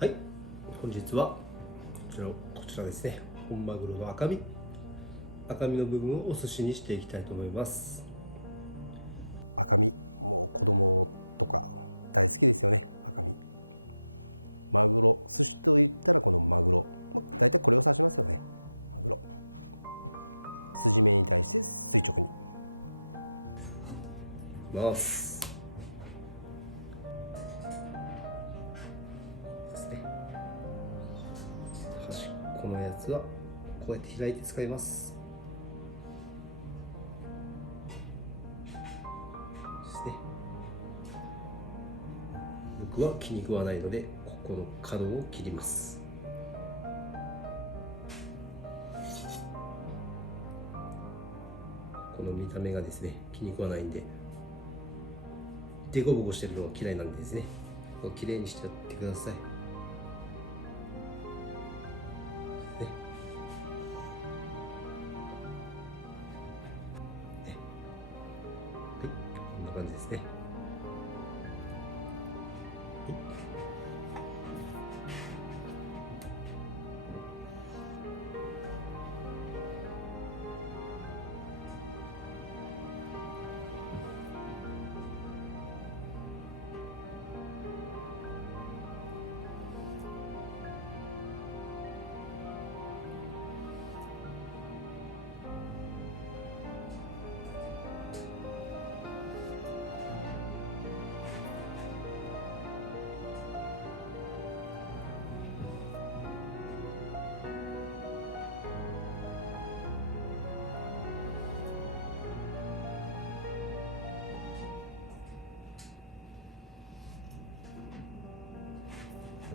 はい、本日はこちらですね、本マグロの赤身の部分をお寿司にしていきたいと思います。赤身、もう子供とか大好きですよね。赤身、マグロ、寿司といったらこのマグロ、大体これを指しますよね。マグロ、筋目に対して垂直にいきます。端っこのやつはこうやって開いて使います。ですね。僕は気に食わないので、ここの角を切ります。この見た目がですね、気に食わないんで、デコボコしてるのが嫌いなんでですね、きれいにしてやってください。はい、こんな感じですね。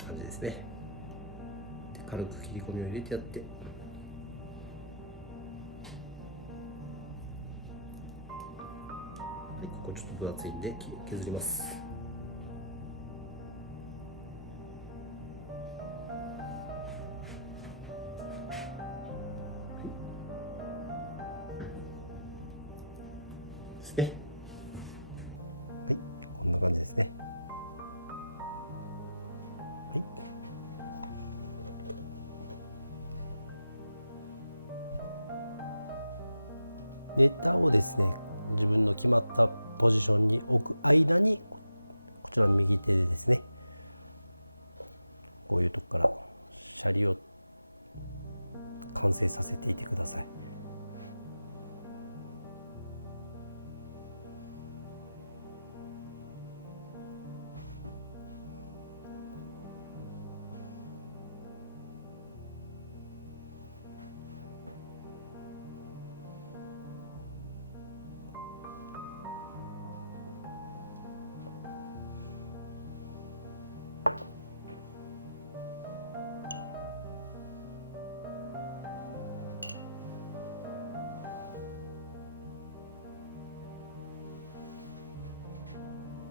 感じですね。軽く切り込みを入れてやって、はい、ここちょっと分厚いんで削ります。ですね。はい、こんな感じですね。はい。ネタをですね、自分の決まったポジションに置く間に、こちら右手でですね、こういうとこからシャリを完成させていてください。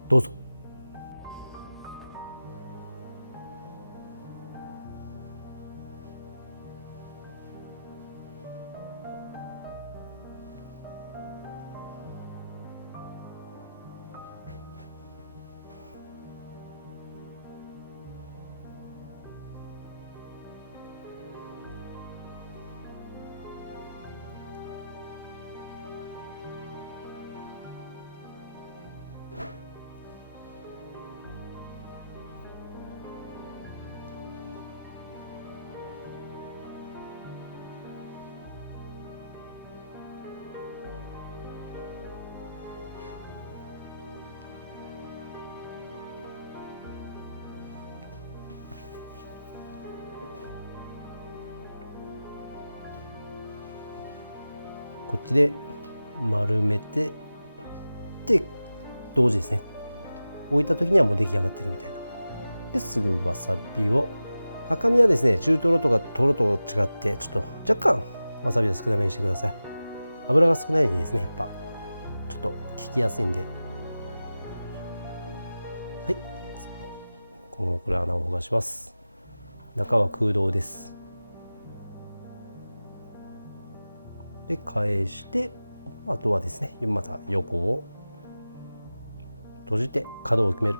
どうぞ。こっちで丸めて、で同時ですね、置いた時にはもう出来上がってるみたいな。ですぐわさびを、赤身はですね、中トロとかトロと違ってちょっと若干わさびを少なめにしてください。油が少ないですね、やっぱちょっと効きやすいんで。はい、このくらい穴をほがします。中は空洞です。で返して、あとはですね、また横を閉じて角を決める。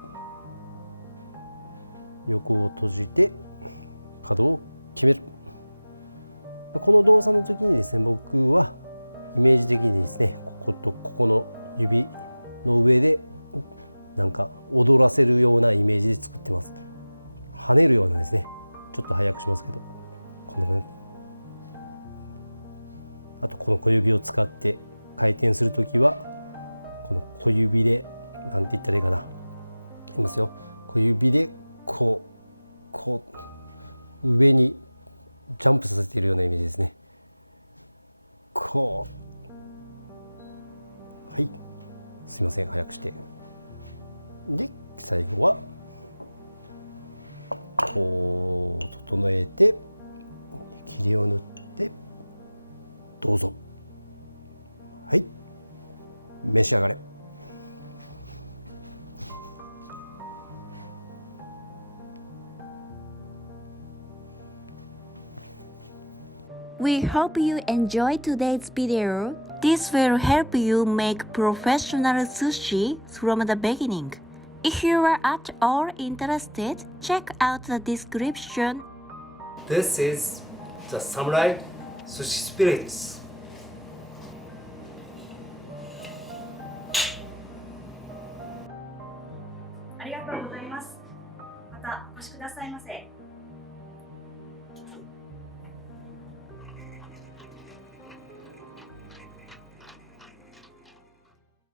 横を閉じて角を決める。この動作の時にですね、僕はイメージ的にですね、こことここの指の上でなんか踊らせるようなイメージで作ってます。跳ねるようなですね。ちょっと早くしますけど、このあとこの小指を使って回転する時はこの小指でなんて言ったらいいかな、いきますよ。小指でこう上にジャンプさせているようなイメージですね。こう、はい、すいません、早くして。で最後はこう整えて霧を塗ってどうぞ。はい、召し上がれ。We hope you enjoyed today's video. This will help you make professional sushi from the beginning. If you are at all interested, check out the description. This is the Samurai Sushi Spirits. ありがとうございます。またお越しくださいませ。